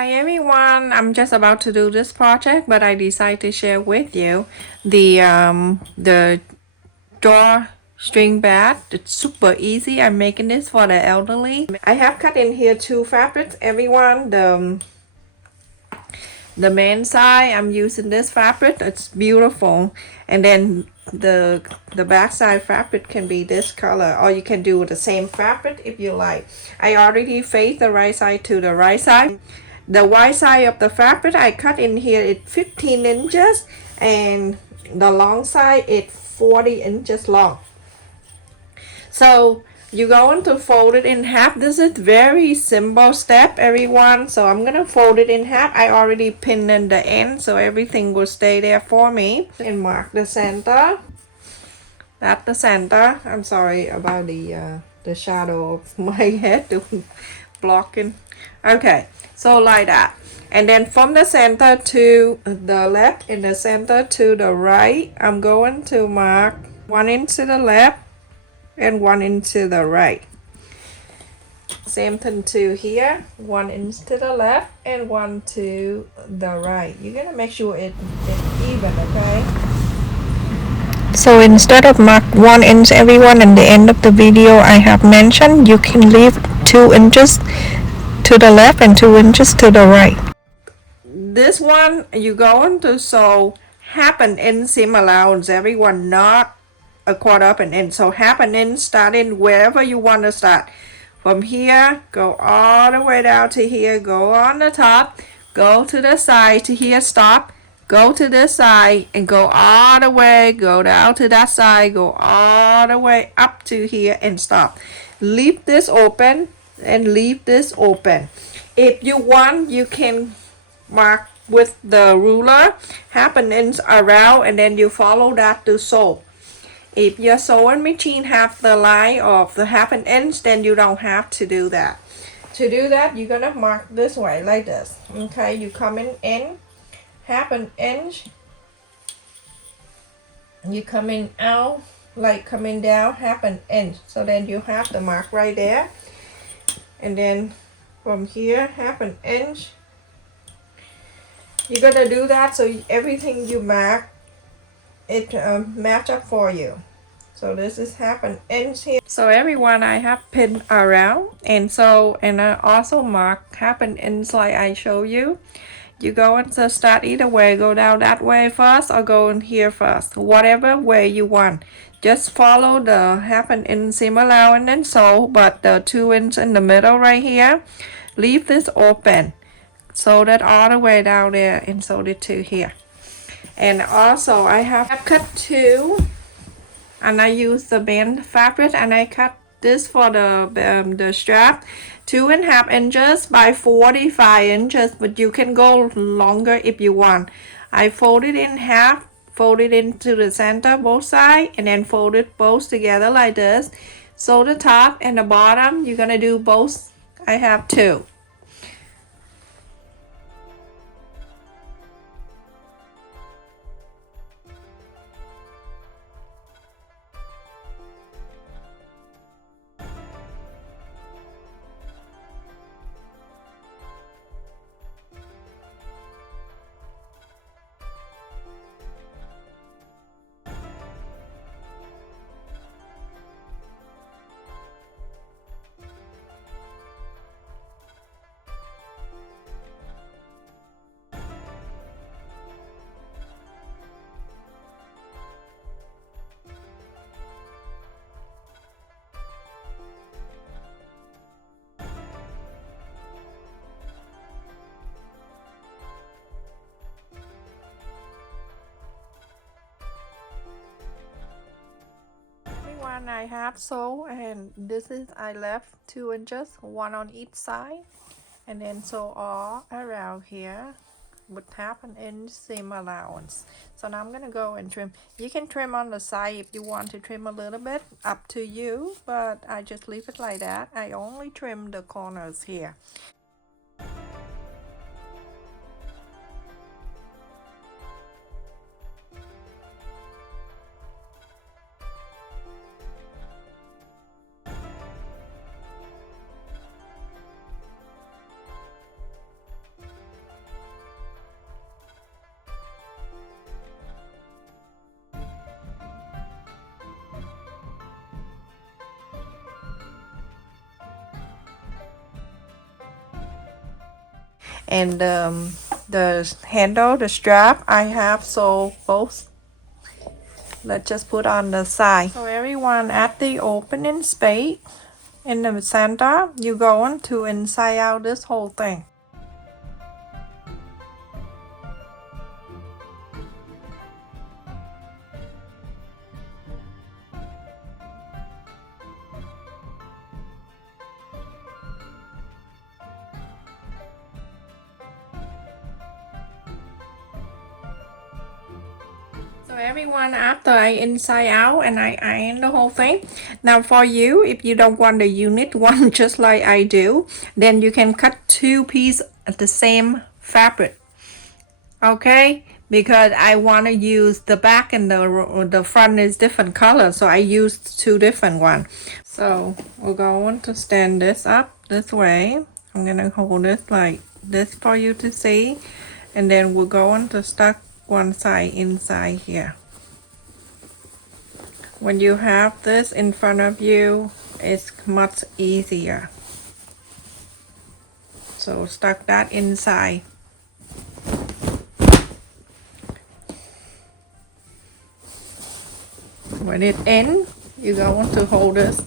Hi everyone, I'm just about to do this project, but I decided to share with you the drawstring bat. It's super easy. I'm making this for the elderly. I have cut in here two fabrics, everyone. The main side, I'm using this fabric. It's beautiful, and then the back side fabric can be this color, or you can do the same fabric if you like. I already faced the right side to the right side. The wide side of the fabric I cut in here is 15 inches, and the long side is 40 inches long. So you're going to fold it in half. This is very simple step, everyone. So I'm gonna fold it in half. I already pinned in the end, so everything will stay there for me. And mark the center. That's the center. I'm sorry about the shadow of my head blocking. Okay, so like that. And then from the center to the left and the center to the right, I'm going to mark 1 inch to the left and 1 inch to the right. Same thing to here, 1 inch to the left and 1 to the right. You're gonna make sure it's even, okay? So instead of mark 1 inch, everyone, in the end of the video I have mentioned you can leave 2 inches to the left and 2 inches to the right. This one you're going to sew half an inch seam allowance, everyone, not a quarter of an inch. So half an inch starting wherever you want to start. From here, go all the way down to here, go on the top, go to the side to here, stop, go to this side and go all the way, go down to that side, go all the way up to here and stop. Leave this open and leave this open. If you want, you can mark with the ruler half an inch around, and then you follow that to sew. If your sewing machine have the line of the half an inch, then you don't have to do that. To do that, you're gonna mark this way like this. Okay, you coming in half an inch, you coming out like coming down half an inch. So then you have the mark right there, and then from here half an inch. You're gonna do that so everything you mark it match up for you. So this is half an inch here. So everyone, I have pinned around, and I also mark half an inch like I show you. You go to start either way, go down that way first or go in here first, whatever way you want. Just follow the half an inch seam allowance and sew, but the 2 inch in the middle right here, leave this open. Sew that all the way down there and sew it to here. And also I have cut two, and I use the band fabric, and I cut this for the strap 2.5 inches by 45 inches, but you can go longer if you want. I fold it in half, fold it into the center both sides, and then fold it both together like this. So the top and the bottom you're gonna do both. I have two. One I have sew, and this is I left 2 inches, one on each side, and then sew all around here with half an inch seam allowance. So now I'm gonna go and trim. You can trim on the side if you want to trim a little bit, up to you, but I just leave it like that. I only trim the corners here. and the handle, the strap, I have sewed both. Let's just put on the side. So everyone, at the opening space in the center, you're going to inside out this whole thing. So everyone, after I inside out and I iron the whole thing, now for you, if you don't want the unit one just like I do, then you can cut 2 pieces of the same fabric, okay? Because I want to use the back and the front is different color, so I used 2 different ones. So we're going to stand this up this way. I'm gonna hold it like this for you to see, and then we're going to stuck one side inside here. When you have this in front of you, it's much easier. So stuck that inside. When it ends, you're going to hold this.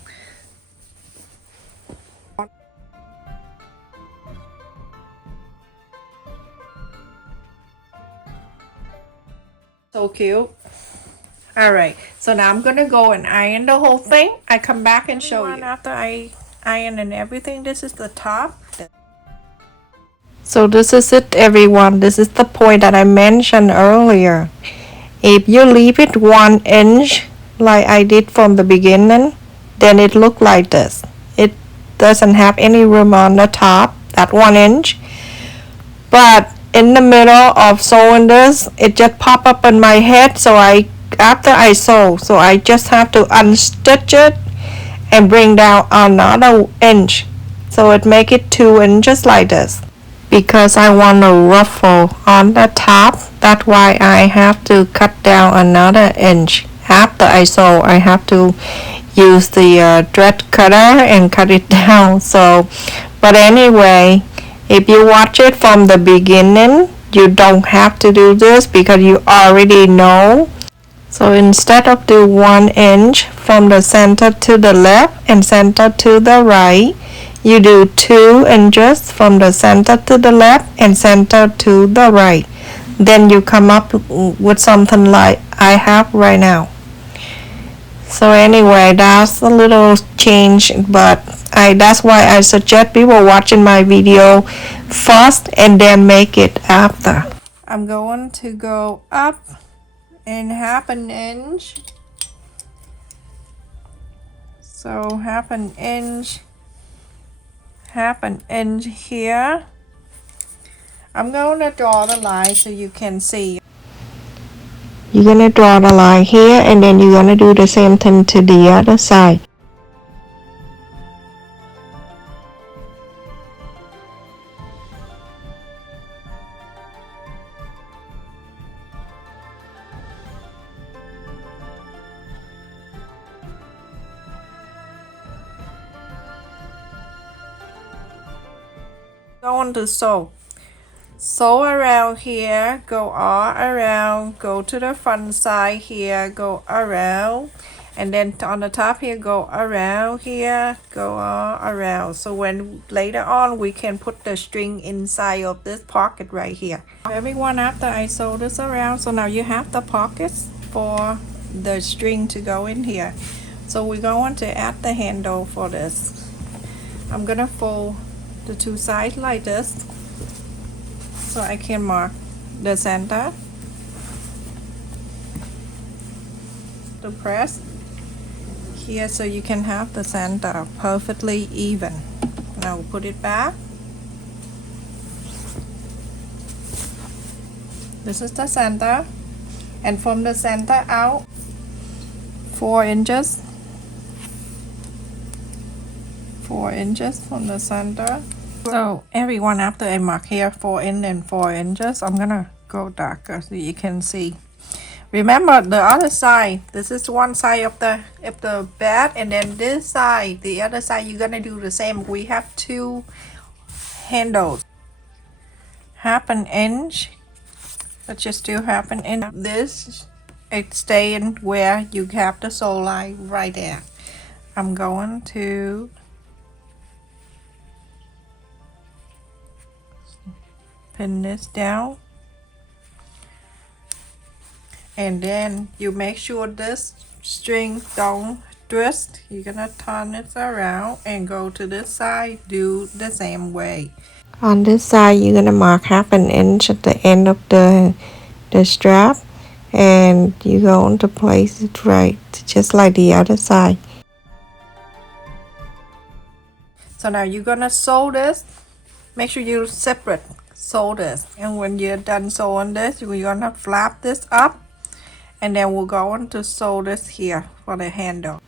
So cute. Alright, so now I'm gonna go and iron the whole thing. I come back and show you. After I iron and everything, this is the top. So this is it, everyone. This is the point that I mentioned earlier. If you leave it 1 inch like I did from the beginning, then it look like this. It doesn't have any room on the top, that 1 inch. But in the middle of sewing this, it just pop up in my head, so after I sew, so I just have to unstitch it and bring down another inch, so it make it 2 inches like this. Because I want a ruffle on the top, that's why I have to cut down another inch. After I sew, I have to use the thread cutter and cut it down. So, but anyway, if you watch it from the beginning, you don't have to do this because you already know. So instead of do 1 inch from the center to the left and center to the right, you do 2 inches from the center to the left and center to the right. Then you come up with something like I have right now. So anyway, that's a little change, but that's why I suggest people watching my video first and then make it after. I'm going to go up in 1/2 inch. So 1/2 inch, 1/2 inch here. I'm going to draw the line so you can see. You're going to draw the line here, and then you're going to do the same thing to the other side. Going to sew around here, go all around, go to the front side here, go around, and then on the top here, go around here, go all around. So when later on we can put the string inside of this pocket right here. Everyone, after I sew this around, so now you have the pockets for the string to go in here. So we're going to add the handle for this. I'm gonna fold the 2 sides like this, so I can mark the center, the press here, so you can have the center perfectly even. Now put it back. This is the center, and from the center out 4 inches. 4 inches from the center. So everyone, after I mark here 4 in and 4 inches, I'm gonna go darker so you can see. Remember the other side, this is one side of the bed, and then this side, the other side, you're gonna do the same. We have 2 handles. half an inch. Let's just do half an inch. This it staying where you have the sew line right there. I'm going to pin this down, and then you make sure this string don't twist. You're gonna turn this around and go to this side, do the same way. On this side you're gonna mark half an inch at the end of the strap, and you're going to place it right just like the other side. So now you're gonna sew this. Make sure you separate sew this, and when you're done sewing this, we're gonna flap this up, and then we're going to sew this here for the handle.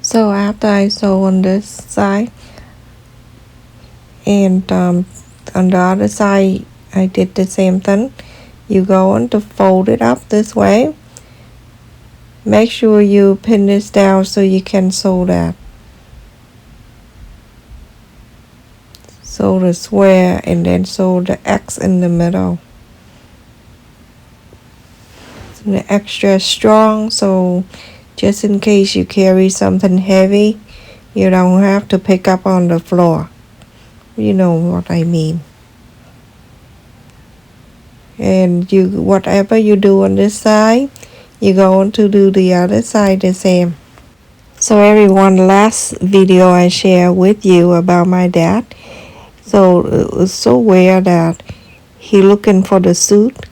So after I sew on this side, and on the other side I did the same thing. You're going to fold it up this way. Make sure you pin this down so you can sew that. Sew the square and then sew the X in the middle. It's extra strong, so just in case you carry something heavy, you don't have to pick up on the floor. You know what I mean. And you, whatever you do on this side, you're going to do the other side the same. So everyone, last video I shared with you about my dad. So it was so weird that he looking for the suit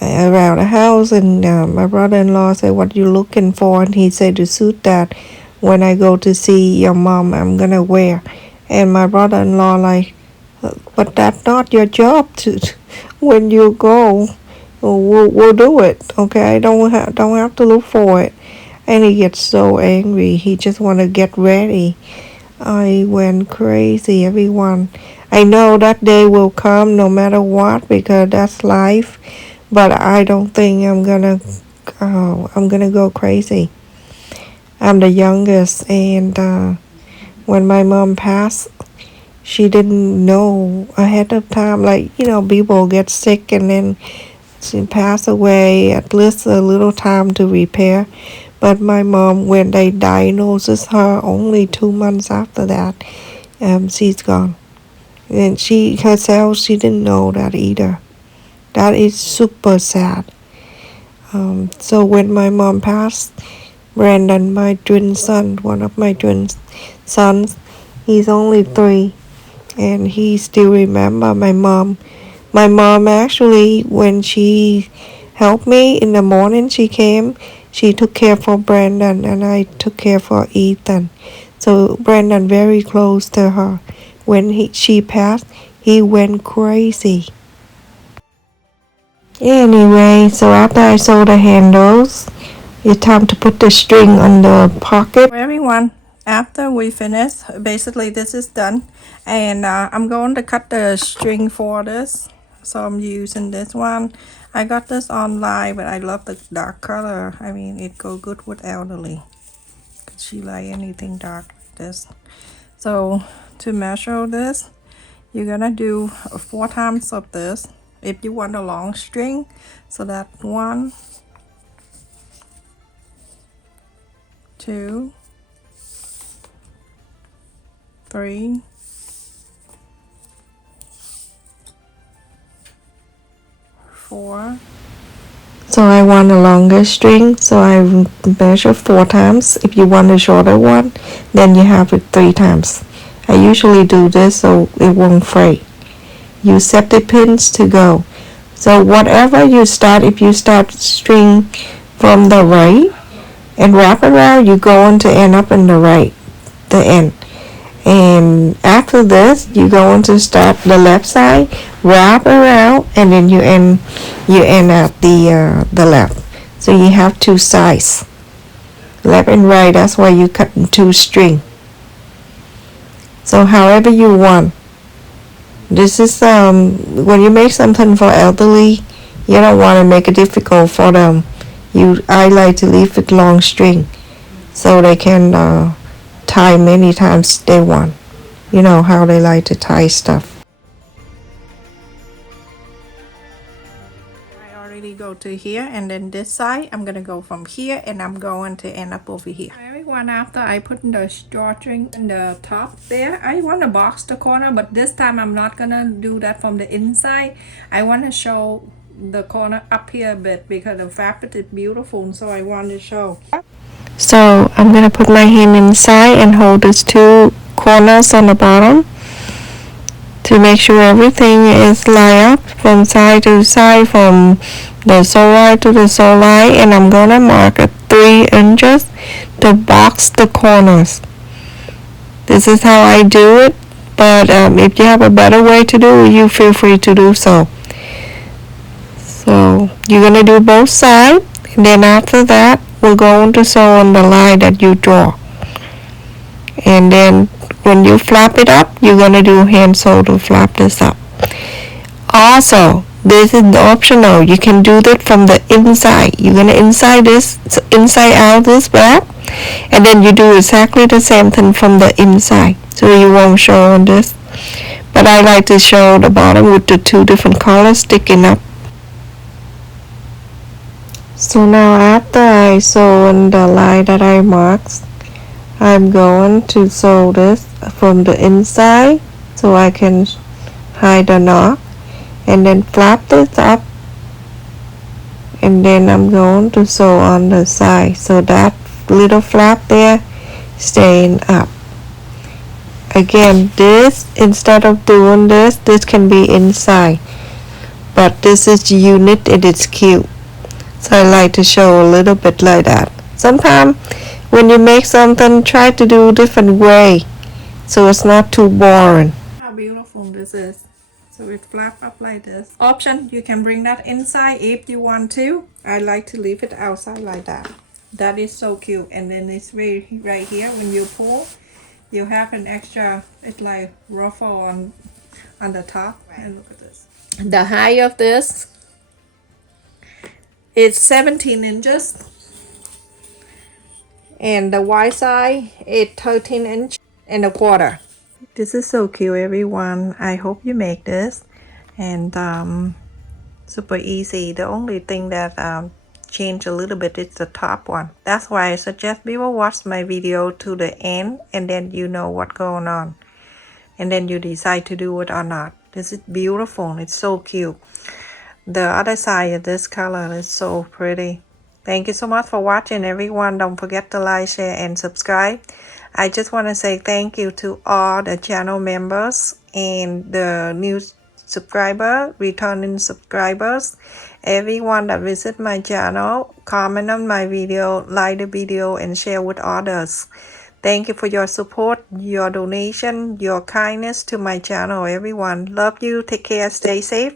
around the house, and my brother-in-law said, "What you looking for?" And he said, "The suit that when I go to see your mom, I'm gonna wear." And my brother-in-law like, "But that's not your job to when you go. We'll do it, okay? I don't have to look for it." And he gets so angry. He just want to get ready. I went crazy, everyone. I know that day will come no matter what, because that's life. But I don't think I'm gonna go crazy. I'm the youngest, and when my mom passed, she didn't know ahead of time. Like, you know, people get sick and then she passed away, at least a little time to repair. But my mom, when they diagnosed her only 2 months after that, she's gone. And she herself, she didn't know that either. That is super sad. So when my mom passed, Brandon, my twin son, one of my twin sons, he's only 3, and he still remember my mom. My mom actually, when she helped me in the morning, she came, she took care for Brandon, and I took care for Ethan. So Brandon very close to her. When she passed, he went crazy. Anyway, so after I sew the handles, it's time to put the string on the pocket. Everyone, after we finish, basically this is done, and I'm going to cut the string for this. So I'm using this one. I got this online, but I love the dark color. I mean, it go good with elderly. Could she like anything dark like this? So to measure this, you're gonna do 4 times of this if you want a long string. So that 1, 2, 3, 4. So I want a longer string, so I measure 4 times. If you want a shorter one, then you have it 3 times. I usually do this so it won't fray. You set the pins to go. So whatever you start, if you start string from the right and wrap around, you're going to end up in the right, the end. And after this, you're going to start the left side, wrap around, and then you end at the left. So you have 2 sides, left and right. That's why you cut in 2 string. So however you want. This is when you make something for elderly, you don't want to make it difficult for them. I like to leave it long string, so they can tie many times. They want, you know how they like to tie stuff. already go to here, and then this side I'm gonna go from here, and I'm going to end up over here. Everyone, after I put the drawstring in the top there, I want to box the corner, but this time I'm not gonna do that from the inside. I want to show the corner up here a bit because the fabric is beautiful, so I want to show. So I'm gonna put my hand inside and hold these two corners on the bottom to make sure everything is lined up from side to side, from the sole line to the sole line, and I'm gonna mark at 3 inches to box the corners. This is how I do it, but if you have a better way to do it, you feel free to do so. So you're gonna do both sides, and then after that we're going to sew on the line that you draw, and then when you flap it up, you're gonna do hand sew to flap this up. Also, this is optional. You can do that from the inside. You're gonna inside out this back, and then you do exactly the same thing from the inside. So you won't show on this, but I like to show the bottom with the two different colors sticking up. So now after I sew on the line that I marked, I'm going to sew this from the inside so I can hide the knot, and then flap this up, and then I'm going to sew on the side so that little flap there staying up. Again, this, instead of doing this can be inside, but this is unit and it's cute, so I like to show a little bit like that. Sometimes when you make something, try to do a different way so it's not too boring. How beautiful this is. So it flap up like this. Option, you can bring that inside if you want to. I like to leave it outside like that. That is so cute. And then it's right here, when you pull, you have an extra, it's like ruffle on the top. And look at this. The height of this is 17 inches. And the wide side is 13 inch and a quarter. This is so cute, everyone. I hope you make this, and super easy. The only thing that changed a little bit is the top one. That's why I suggest people watch my video to the end, and then you know what's going on, and then you decide to do it or not. This is beautiful. It's so cute. The other side of this color is so pretty. Thank you so much for watching, everyone. Don't forget to like, share, and subscribe. I just want to say thank you to all the channel members and the new subscriber, returning subscribers, everyone that visit my channel, comment on my video, like the video, and share with others. Thank you for your support, your donation, your kindness to my channel, everyone. Love you. Take care. Stay safe.